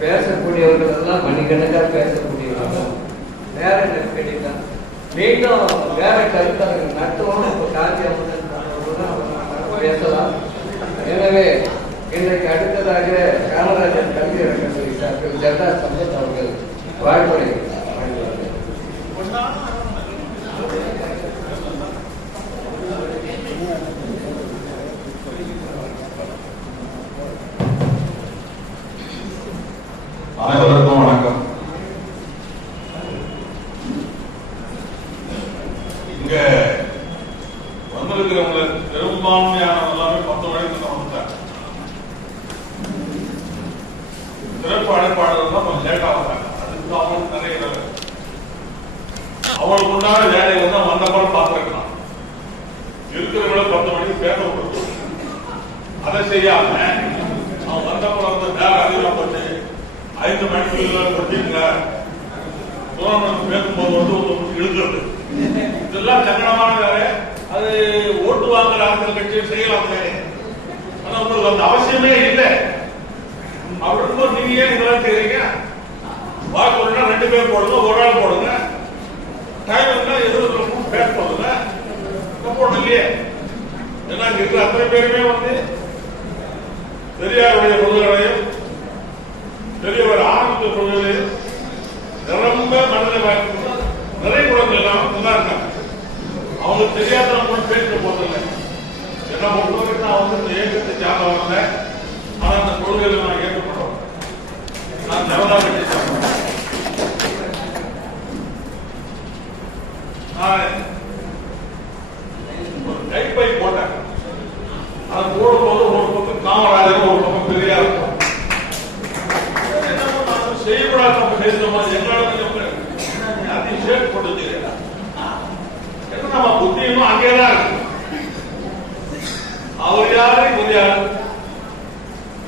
பேசக்கூடியவர்கள் எல்லாம் மணிக்கணக்காக பேசக்கூடியவர்கள் வேற என்ன கேட்டீங்கன்னா மீண்டும் வேற கருத்தை நட்டோடு இப்போ காந்தி பேசலாம். எனவே இன்றைக்கு அடுத்ததாக காமராஜர் கல்வி அறக்கட்டளை சார்பில் ஜெண்டா சம்பத் அவர்கள் வாழ்வுரை அனைவருக்கும் வணக்கம். இங்க வந்திருக்கிறவங்க பெரும்பான்மையான எல்லாமே 10 மணிக்கு தான் வந்துட்டாங்க. சிறப்பு அழைப்பாளர்கள் தான் கொஞ்சம் லேட்டா வந்தாங்க. அதுக்கு அவங்களுக்கு நிறைய அவங்களுக்கு உண்டான வேலையை வந்து வந்தப்பறம் பார்த்துருக்கலாம். இருக்கிறவங்கள 10 மணிக்கு பேச கொடுக்கும். அதை செய்யாம அவன் வந்தப்பறம் வந்து வேலை அதிகமாக போட்டு 5 மணிக்குள்ள கொட்டிங்க பேசும்போது வந்து இழுக்கிறது இதெல்லாம் சங்கடமான வேலை. அது ஓட்டு வாங்குற ஆட்கள் கட்சி செய்யலாம். ஆனா உங்களுக்கு அந்த அவசியமே இல்லை. அப்படி நீங்க ஏன் இதெல்லாம் செய்றீங்க? வாக்கு 2 பேர் போடுங்க, ஒரு ஆள் போடுங்க. டைம் இருந்தா எதிர்ப்பு பேச போடுங்க. போடணும் இல்லையே. ஏன்னா இருக்கிற அத்தனை பேருமே வந்து பெரியாருடைய கொள்கைகளையும் பெரியவர் ஆரம்பித்த கொள்கைகளையும் ரொம்ப மனதில் வாய்ப்பு நிறைய குழந்தை எல்லாம் நல்லா இருக்காங்க. அவங்களுக்கு தெரியாதவங்க கூட பேச போதில்லை. என்ன பொறுத்தவரைக்கும் நான் வந்து இந்த இயக்கத்தை சார்ந்த வந்தேன். ஆனால் அந்த கொள்கைகளை நான் ஏற்கப்பட்டோம். நான் ஜனதா கட்சி சார்ந்தேன். நான் ஒரு கைப்பை போட்டேன். அது போடும்போது ஒரு பக்கம் காமராஜர், ஒரு பக்கம் பெரியார் இருக்கும். செய்யக்கூடாது நம்ம பேசுறோமா? எங்களால அதிசயம் போட்டு நம்ம புத்தியும் அங்கேதான் இருக்கு. அவர் யாரு, இவர் யாரு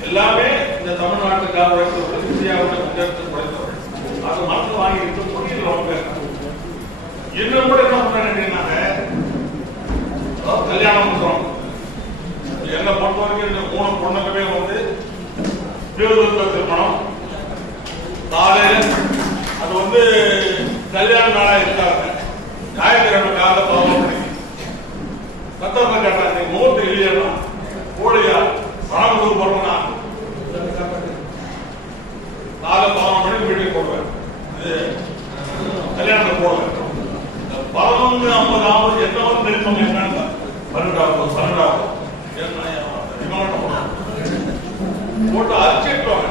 எல்லாமே இந்த தமிழ்நாட்டுக்காக இந்தியாவுடைய முன்னேற்றம் படைத்தவர்கள். அது மக்கள் வாங்கிட்டு புரியுது. இன்னும் கூட என்ன பண்றாங்க, கல்யாணம் பண்றோம். என்ன பொறுத்த வரைக்கும் இந்த 3 பொண்ணுக்குமே வந்து திருமணம் காலையில் அது வந்து கல்யாண நாளா இருக்காங்க. ஞாயிற்றுக்கிழமை காலை 11 மணிக்கு கத்தவங்க கேட்டாங்க, முகூர்த்த இல்லையா கோழியா பணம் போடுறோம்னா காலை 11 மணிக்கு வீட்டுக்கு போடுவேன். கல்யாணத்தை போடுவேன். 11:50 என்ன வந்து தெரிஞ்சவங்க என்னன்னு 12 போட்டு அரிச்சிட்டுவாங்க.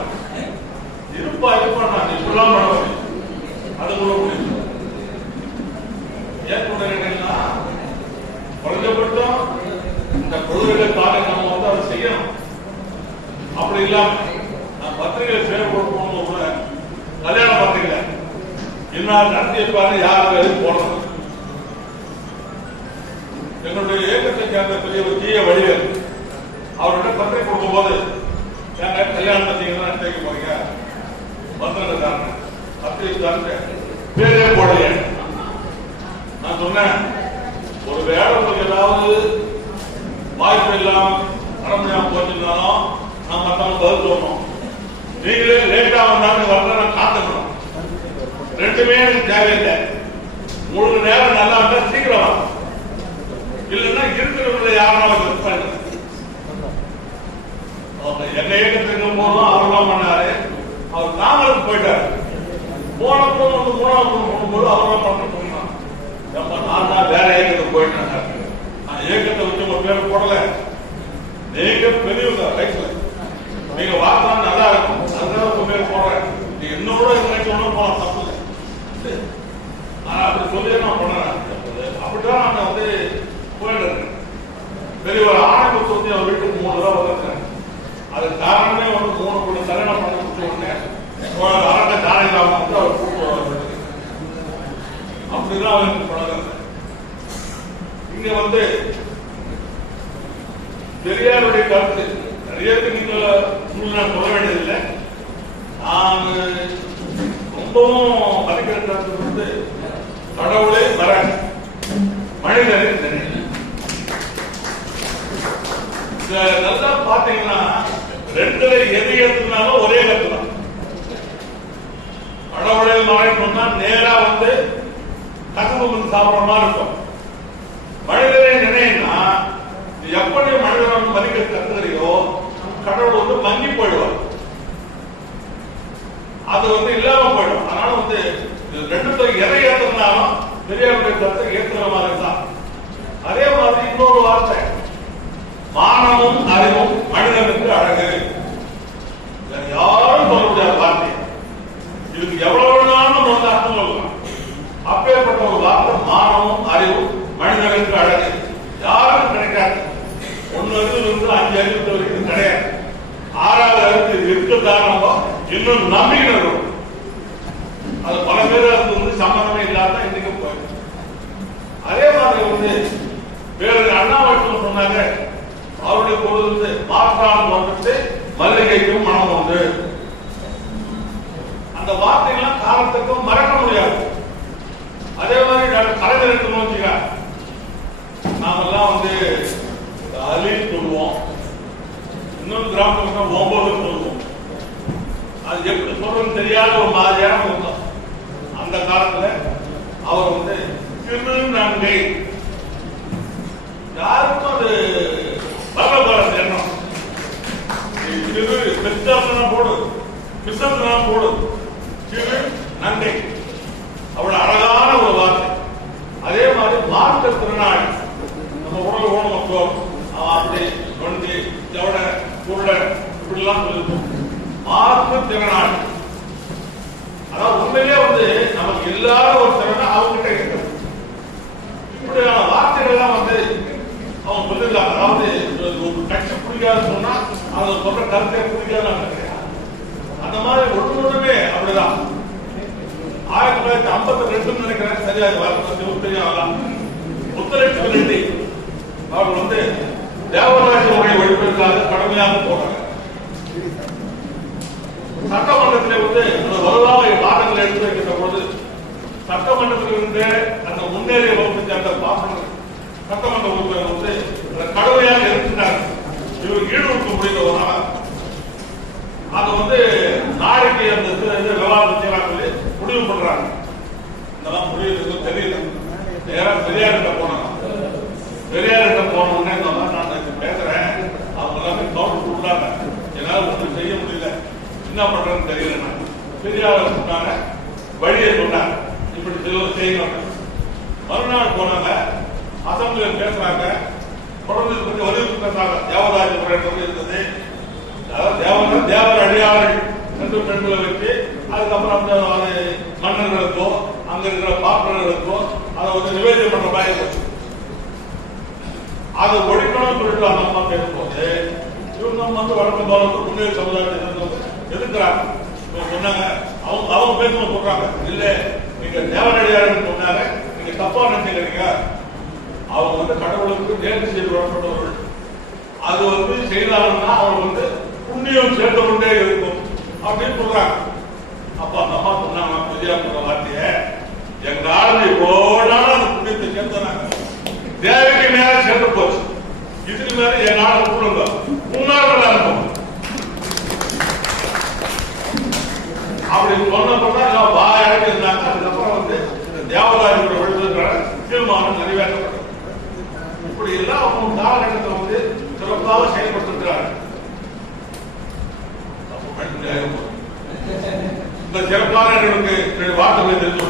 இருப்பா நான் இப்படிலாம் பண்ணுவேன். அது கூட முடியும். ஏன் கொடுறீங்கன்னா குறைஞ்சபட்சம் இந்த கொள்கைகளுக்காக நம்ம வந்து அதை செய்யணும். அப்படி இல்லாம நான் பத்திரிகை பேர் போட்டு கூட கல்யாண பத்திரிகை இன்னார் நடத்தியிருப்பாரு யார் பேரும் போடணும். எங்களுடைய இயக்கத்தை சேர்ந்த பெரிய ஒரு தீய வழிகள் அவர்கிட்ட பத்திரிகை கொடுக்கும் போது எங்க கல்யாணம் பத்திரிகை நடத்தி போறீங்க பத்திரக்காரங்க பத்திரிகை பேரே போடலையே. நான் சொன்னேன், ஒரு வேலை உங்களுக்கு ஏதாவது வாய்ப்பு இல்லாம வர முடியாம போச்சிருந்தாலும் நான் மற்றவங்க பதில் சொல்லணும். நீங்களே லேட்டா வந்தாலும் வரல நான் காத்துக்கணும். 2மே எனக்கு தேவையில்லை. உங்களுக்கு நேரம் நல்லா வந்தா சீக்கிரம் வரும். இல்லைன்னா இருக்கிறவங்களை யாரும் இருப்பாங்க. என்ன இயக்கத்துக்கு போதும் அவர்தான் பண்ணாரு. அவர் நாமளுக்கு போயிட்டாரு. போன போது 3ஆவது போகும்போது அவர்தான் பண்ண சொன்னான். நான் தான் வேற இயக்கத்துக்கு போயிட்டேன். நான் இயக்கத்தை வச்சு ஒரு பேர் போடல. நீங்க பெரியவங்க ரைட்ல நீங்க வார்த்தை நல்லா இருக்கும். அதுதான் ஒரு பேர் போடுறேன். நீங்க என்னோட ஒன்றும் போகலாம் தப்பு இல்லை. நான் அப்படி சொல்லி நான் பண்ணேன். அப்படிதான் நான் வந்து போயிட்டு பெரியவர் ஆரம்பத்தை வந்து அவர் வீட்டுக்கு 3 தடவை வந்திருக்கேன். அதுக்கு காரணமே வந்து 3 பொண்ணு கல்யாணம் பண்ண முடிச்ச அரண்ட காலையில் வந்து அவர் கூப்பிட்டு அப்படிதான் அவருக்கு பழக. இங்க வந்து பெரியாருடைய கருத்து நிறைய நீங்க சொல்ல வேண்டியதில்லை. நான் ரொம்பவும் மதிக்கிற கருத்து வந்து கடவுளே வர மனிதரை தெரியும். நல்லா பாத்தீங்கன்னா 2ல எது எடுத்துனாலும் ஒரே கருத்து தான். கசப்பு வந்து சாப்பிடுற மாதிரி இருக்கும். மனிதரை நினைனா எப்படி மனிதனை வந்து மதிக்க கத்துக்கிறையோ கடவுள் வந்து மங்கி போயிடுவார், அது வந்து இல்லாம போயிடும். அதனால வந்து ரெண்டு எதை ஏற்றினாலும் பெரியாருடைய கருத்தை ஏற்றுற மாதிரி தான். அதே மாதிரி இன்னொரு வார்த்தை, மானமும் அறிவும் மனிதனுக்கு அழகு. யாரும் சொல்ல முடியாத வார்த்தை. இதுக்கு எவ்வளவு நாளும் வந்து அர்த்தம் சொல்லலாம். அப்பேற்பட்ட ஒரு வார்த்தை மானமும் அறிவும் மனிதனுக்கு அழகு. யாரும் கிடைக்காது. 1 அறிவு 5 அறிவு வரைக்கும் கிடையாது. 6வது அறிவு இருக்கிறதானோ இன்னும் நம்பிக்கணும். அது பல பேர் அது வந்து சம்பந்தமே இல்லாத இன்னைக்கு போயிடும். அதே மாதிரி வந்து வேறு அண்ணாவட்டம் சொன்னாங்க, அவருடைய பொழுது வந்து மாற்றான் வந்துட்டு மல்லிகைக்கும் மனம் உண்டு. அந்த வார்த்தைகள்லாம் காலத்துக்கும் மறக்க முடியாது. அதே மாதிரி கலைஞர் எடுத்து வச்சுக்க, நாமெல்லாம் வந்து அலின்னு சொல்லுவோம், இன்னொரு கிராமத்தில் 9 சொல்லுவோம். அது எப்படி சொல்றதுன்னு தெரியாத ஒரு மாதிரியான இருந்தோம். அந்த காலத்துல அவர் வந்து சிறு நங்கை, யாருக்கும் அது பரவாயில்ல எண்ணம். சிறு பிஸ்தா போடு, பிஸ்தா போடு, சிறு நங்கை, அவ்வளவு அழகான ஒரு வார்த்தை. அதே மாதிரி மாற்றுத்திறனாளி, நம்ம உடல் ஓடும் அப்படி நொண்டி ஜவட உருளை இப்படிலாம் சொல்லிருக்கோம். மாற்றுத்திறனாளி அதாவது உண்மையிலே வந்து நமக்கு இல்லாத ஒரு திறனை அவங்ககிட்ட இருக்கு. இப்படியான வார்த்தைகள்லாம் வந்து அவங்க சொல்லிருக்காங்க. அதாவது ஒரு கட்சி பிடிக்காதுன்னு சொன்னா அவங்க சொல்ற கருத்தை பிடிக்காது. அந்த மாதிரி ஒவ்வொருமே அப்படிதான். 1952 நினைக்கிறேன், சரியா தெரியும். முத்தலட்சுமி ரெட்டி அவர்கள் வந்து தேவராஜ முறை ஒழிப்பதற்காக கடுமையாக போறாங்க. சட்டமன்றத்தில் வந்து வருவாய் வாதங்கள் எடுத்து வைக்கின்ற பொழுது சட்டமன்றத்தில் இருந்து அந்த முன்னேறிய வகுப்பு சேர்ந்த பாசனம் சட்டமன்ற உறுப்பினர் வந்து கடுமையாக இருக்கிறார். இவர் ஈடுபடுத்த முடிந்த ஒரு நாள் அது வந்து நாளைக்கு அந்த விவாதம் செய்யலாம் சொல்லி முடிவு பண்றாங்க. இதெல்லாம் முடிவு தெரியல. நேரம் பெரியார்கிட்ட போனாங்க. பெரியார்கிட்ட போனோடனே நான் பேசுறேன், அவங்க எல்லாமே கவுண்ட் கொடுத்தாங்க. என்னால ஒன்றும் செய்ய முடியல, என்ன பண்றதுன்னு தெரியல. பெரியார் சொன்னாங்க, வழியை சொன்னாங்க, இப்படி செய்யணும். மறுநாள் போனாங்க, அசம்பிளியில் பேசுறாங்க. தொடர்ந்து பற்றி வலியுறுத்தி பேசுறாங்க. தேவராஜ முறை இருந்தது, அதாவது தேவர் அடியார்கள் என்று பெண்களை வச்சு அதுக்கப்புறம் அது மன்னர்களுக்கோ அங்க இருக்கிற பார்ப்பனர்களுக்கோ அதை வந்து நிவேதனம் பண்ற மாதிரி அதை ஒழிக்கணும்னு சொல்லிட்டு அந்த அம்மா பேசும்போது இவங்க வந்து வழக்கம் போல முன்னேறி சமுதாயத்தை எதிர்க்கிறாங்க. சொன்னாங்க, அவங்க பேசணும் சொல்றாங்க, இல்ல நீங்க தேவரடியார்கள் சொன்னாங்க, நீங்க தப்பா நினைச்சுக்கிறீங்க. அவங்க வந்து கடவுளுக்கு நேர்த்தி செய்து வரப்பட்டவர்கள். அது வந்து செய்தாங்கன்னா அவங்க வந்து புண்ணியம் சேர்ந்து கொண்டே இருக்கும் அப்படின்னு சொல்றாங்க. அப்ப அந்த அம்மா சொன்னாங்க, பெரியார் சொல்ற வார்த்தைய எங்க ஆளுநை போனாலும் அந்த புண்ணியத்தை சேர்த்தாங்க. தேவைக்கு மேல சேர்ந்து போச்சு. இதுக்கு மேல என் நாடு கூடுங்க முன்னாள் அனுப்பும் அப்படின்னு சொன்னப்பதான் வாயாடி இருந்தாங்க. அதுக்கப்புறம் வந்து தேவராஜோட விழுதுங்கிற தீர்மானம் நிறைவேற்றப்பட்டது. இப்படி எல்லாம் அவங்க காலகட்டத்தை வந்து சிறப்பாக செயல்படுத்திருக்கிறாங்க. இந்த சிறப்பான வார்த்தைகளை தெரிந்து